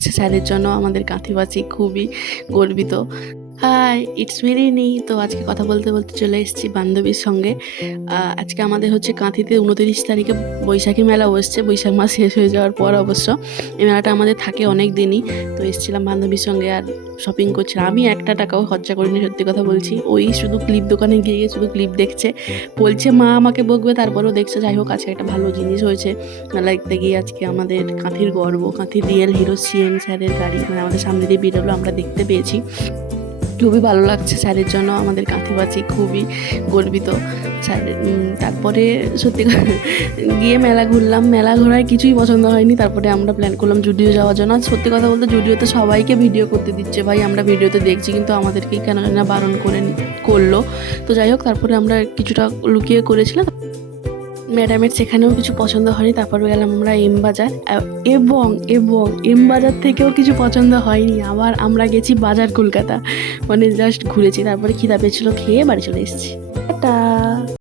স্যারের জন্য আমাদের কাঁথিবাচি খুবই গর্বিত। Hi, it's me Rini. তো আজকে কথা বলতে বলতে চলে এসেছি বান্ধবীর সঙ্গে। আজকে আমাদের হচ্ছে কাঁথিতে 29 তারিখে বৈশাখী মেলা বসছে, বৈশাখ মাস শেষ হয়ে যাওয়ার পর অবশ্য। এই মেলাটা আমাদের থাকে অনেক দিনই। তো এসেছিলাম বান্ধবীর সঙ্গে আর শপিং করছিলাম। আমি একটা টাকাও খরচা করিনি, সত্যি কথা বলছি। ওই শুধু ক্লিপ দোকানে গিয়ে গিয়ে শুধু ক্লিপ দেখছে, বলছে মা আমাকে বকবে, তারপরেও দেখছে। যাই হোক, আজকে একটা ভালো জিনিস হয়েছে মেলা দেখতে গিয়ে। আজকে আমাদের কাঁথির গর্ব, কাঁথির রিয়েল হিরো সিএম স্যারের গাড়ি মানে আমাদের সামনে দিয়ে বেরোলো, আমরা দেখতে পেয়েছি। খুবই ভালো লাগছে স্যারের জন্য আমাদের কাঁথিবাচি খুবই গর্বিত। স্যারের তারপরে সত্যি গিয়ে মেলা ঘুরলাম। মেলা ঘোরায় কিছুই পছন্দ হয়নি। তারপরে আমরা প্ল্যান করলাম জুডিও যাওয়ার জন্য। আর সত্যি কথা বলতে জুডিওতে সবাইকে ভিডিও করতে দিচ্ছে, ভাই আমরা ভিডিওতে দেখছি, কিন্তু আমাদেরকেই কেন না বারণ করলো। তো যাই হোক, তারপরে আমরা কিছুটা লুকিয়ে করেছিলাম। ম্যাডামের সেখানেও কিছু পছন্দ হয়নি। তারপরে গেলাম আমরা এম বাজার, এবং এবং এম বাজার থেকেও কিছু পছন্দ হয়নি। আবার আমরা গেছি বাজার কলকাতা, মানে জাস্ট ঘুরেছি। তারপরে খিদা পেয়েছিলো, খেয়ে বাড়ি চলে এসেছি। টাটা।